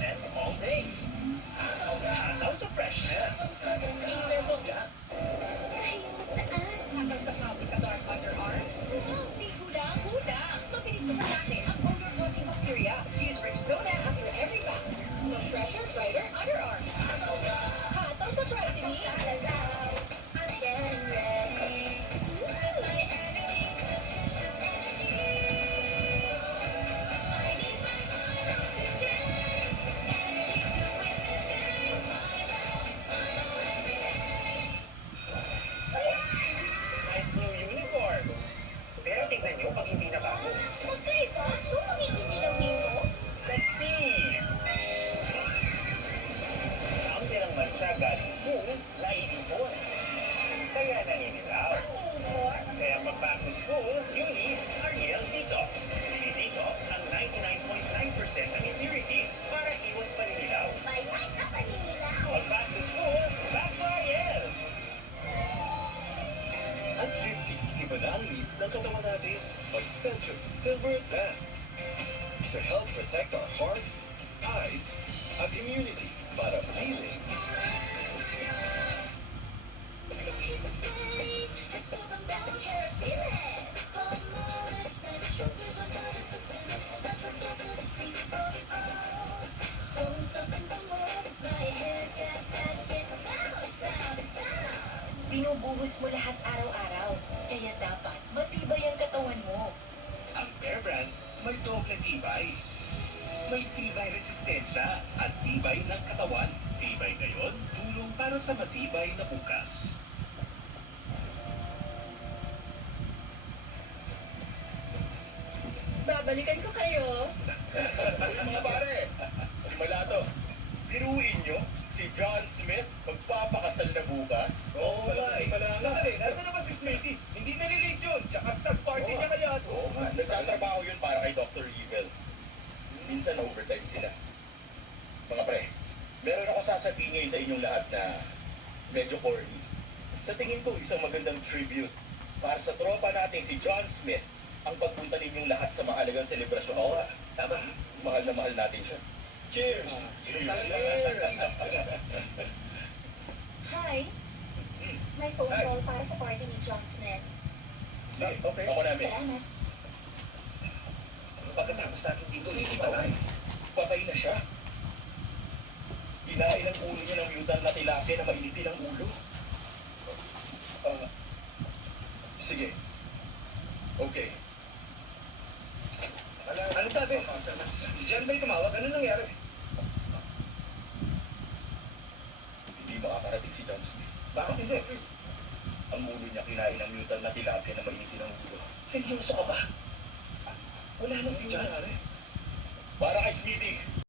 freshness all day. Hataw sa freshness. 5 pesos ka. Hanggang sa pawis sa dark underarms? Di gulang-gulang. Mabilis sumayakin ang odor-causing bacteria. Use Rexona after every bath. For fresher, brighter underarms. Hataw sa brightening. I'm getting ready. With my energy, nutritious energy. I need my oil today. Energy to win the day. Milo every day. Nice new uniforms. Pero tingnan nyo pag hindi na bago. Magkaiba? So, magiging dilawin mo? Let's see. Ang tinangman siya galing school, naiipon. Kaya naninilaw. Kaya pag back to school, you need Ariel Detox. I-detox ang 99.9% ng impurities para iwas paninilaw. May mais sa paninilaw. Pag back to school, back to Ariel! At 50, iba na ang needs ng katawan natin. Essential Silver Advance to help protect our heart, eyes, at immunity para feeling Binubuhos mo lahat araw-araw. Kaya dapat matibay ang katawan mo. Ang Bear Brand may doble tibay. May tibay resistensya at tibay ng katawan. Tibay ngayon, tulong para sa matibay na bukas. Babalikan ko kayo. Mga pare, malato. Biruin nyo, si John Smith magpapakasal na bukas. Oo nga eh. Sandali, nasa na ba si Smithy? Hindi nalilate yun. Tsaka stag party niya kaya. Oo nga. Nagtatrabaho yun para kay Dr. Evil. Minsan na overtime sila. Mga pre, meron ako sasabihin ngayon sa inyong lahat na medyo corny. Sa tingin ko, isang magandang tribute para sa tropa natin si John Smith ang pagpunta ninyong lahat sa mahalagang selebrasyon. Oo nga, tama. Mahal na mahal natin siya. Cheers! Cheers! Hi. May phone Hi. call para sa party ni John Smith. Okay. Ako na, miss. Salamat. Pagkatapos natin dito, nakikita na eh. Patay na siya. Kinain ang ulo niya ng mutant na tilapia na mainitin ang ulo. Sige. Okay. Anong sabi? Si Jan ba'y tumawag? Ano nangyari? Hindi makakarating si John Smith. Bakit hindi? Ang ulo niya kinain ng mutant na tilapia na mainitin ang ulo. Seryoso ka ba? Wala na si Jan. Para kay Smithy,